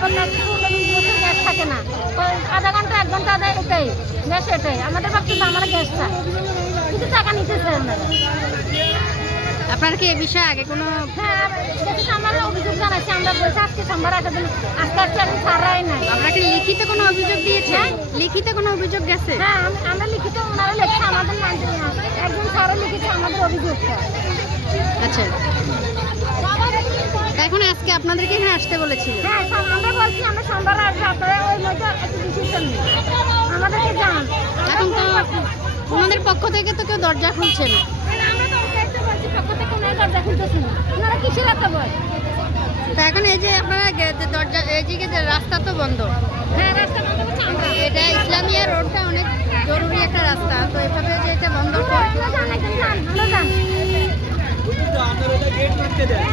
আবার নেক্সট 15-20 বছর গ্যাস থাকে না। তো আধা ঘন্টা 1 ঘন্টা আদায় এটাই গ্যাস, এটাই আমাদের ভাবতেছে আমরা গ্যাসটা কিন্তু টাকা নিতেছে আপনারা। আপনার কি এ বিষয়ে আগে কোনো হ্যাঁ, আমরা অভিযোগ জানাচ্ছি, আমরা বলছি আজকে সোমবার একটা দিন আজকে আমি ছাড়াই নাই। আপনারা কি লিখিত কোনো অভিযোগ দিয়েছেন? লিখিত কোনো অভিযোগ গেছে? হ্যাঁ, আমরা লিখিত, ওনারা লিখছে আমাদের একজন স্যারও লিখেছে আমাদের অভিযোগটা। আচ্ছা, এখন আজকে আপনাদেরকে এখানে আসতে বলেছিল? হ্যাঁ, আমরা বলছি আমরা সোমবার আসবো, আপনারা ওই মধ্যে একটু ডিসিশন নিন, আমাদেরকে জানান। এখন তো ওনাদের পক্ষ থেকে তো কেউ দরজা খুলছে না। আমরা তো বলছি পক্ষ থেকে ওনারা দরজা খুলতেছে না, ওনারা কিসের এত বয়? তা এখন এই যে আপনারা দরজা এইদিকে যে রাস্তা তো বন্ধ, হ্যাঁ, রাস্তা বন্ধ করছে আমরা। এটা ইসলামিয়া রোডটা অনেক জরুরি একটা রাস্তা, তো এভাবে যে এটা বন্ধ করে আমরা যান, একদম যান, আমরা যান। আপনারা এটা গেট করতে দেন।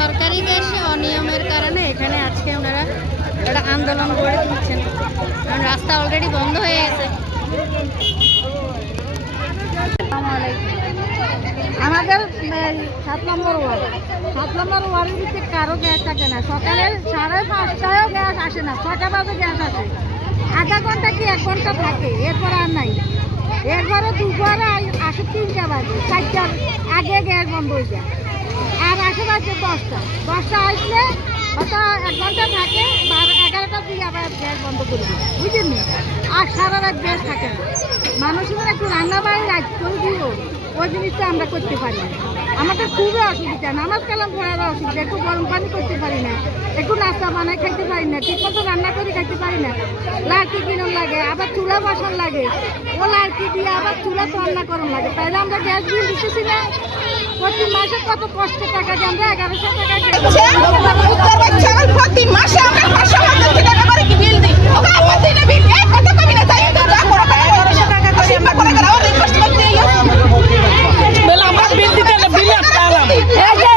সরকারি গ্যাস অনিয়মের কারণে এখানে আজকে ওনারা একটা আন্দোলন গড়ে তুলছেন, কারণ রাস্তা অলরেডি বন্ধ হয়ে গেছে। আমাদের 7 নম্বর ওয়ার্ড, 7 নম্বর ওয়ার্ডের ভিতরে কারো গ্যাস থাকে না। সকালে 5:30টায়ও গ্যাস আসে না, 6টা বাজে গ্যাস আসে। আধা ঘন্টা কি 1 ঘন্টা থাকে, এরপর আর নাই। এরপরে দুপুরে আসে 3টা বাজে, 4টার আগে গ্যাস বন্ধ হয়ে যায়। আর আসে বাজে 10টা আসলে হয়তো 1 ঘন্টা থাকে, 11টার দিকে আবার গ্যাস বন্ধ করে দিই, বুঝলেন? আর সারা রাত গ্যাস থাকে না। মানুষের একটু রান্না বাড়ি রাত করে দিব, ওই জিনিসটা আমরা করতে পারি না। আমাদের খুবই অসুবিধা, নামাজ কালাম পড়ার অসুবিধা, একটু গরম পানি করতে পারি না, একটু নাস্তা বানাই খাইতে পারি না, ঠিক মতো রান্না করে খাইতে পারি না। লাড়কি কিনুন লাগে, আবার চুলা বসান লাগে, ও লাড়কি দিয়ে আবার চুলা তো রান্না করুন লাগে। তাইলে আমরা গ্যাস বিল দিতেছি না, প্রতি মাসে কত কষ্টের টাকা দিয়ে আমরা 1100 টাকা প্রতি মাসে আমরা 500 টাকা করে কি বিল দিই। ওকে আমাদের না বিল এক কত কমি না তাই তো যা করে টাকা করে সিম্পা করে করে আর রিকোয়েস্ট করতে ইয়ে বলে আমরা বিল দিতে না বিল আটকালাম। এই যে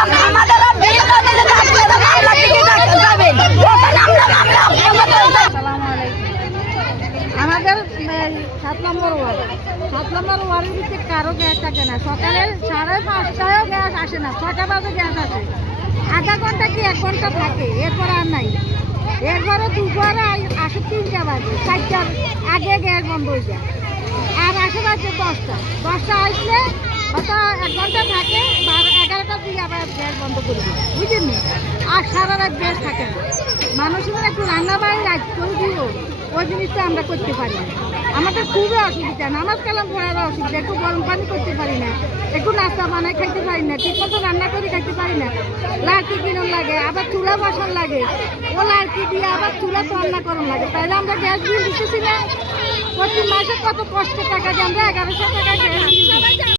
আপনারা আমাদের বিল দিতে না আপনারা বাংলা থেকে কাটতে যাবেন। আসসালামু আলাইকুম। আমাদের 7 নম্বর ওয়ার্ড, 7 নম্বর ওয়ার্ডের ভিতরে কারো গ্যাস থাকে না। সকালে 5:30টায়ও গ্যাস আসে না, 6টা বাজে গ্যাস আসে। আধা ঘন্টা কি 1 ঘন্টা থাকে, এরপর আর নাই। এরপরে দুপুরে আসে 3টা বাজে, 4টার আগে গ্যাস বন্ধ হয়ে যায়। আর আসে বাজে 10টা আসলে হয়তো 1 ঘন্টা থাকে, 11টার দিকে আবার গ্যাস বন্ধ করে দিই, বুঝলেন? আর সারা রাত গ্যাস থাকে না। মানুষের একটু রান্না বাড়ি রাত করে দিব, ওই জিনিসটা আমরা করতে পারি না। আমাদের খুবই অসুবিধা, নামাজ কালাম পড়ার অসুবিধা, একটু গরম পানি করতে পারি না, একটু নাস্তা বানাই খাইতে পারি না, ঠিক মতো রান্না করে খাইতে পারি না। লাড়কি কিনুন লাগে, আবার চুলা বসান লাগে, ও লাড়কি দিয়ে আবার চুলা তো রান্না করুন লাগে। তাইলে আমরা গ্যাস বিল দিতেছি না, প্রতি মাসে কত কষ্টের টাকা দিয়ে আমরা 1100 টাকা গ্যাস বিল দিই।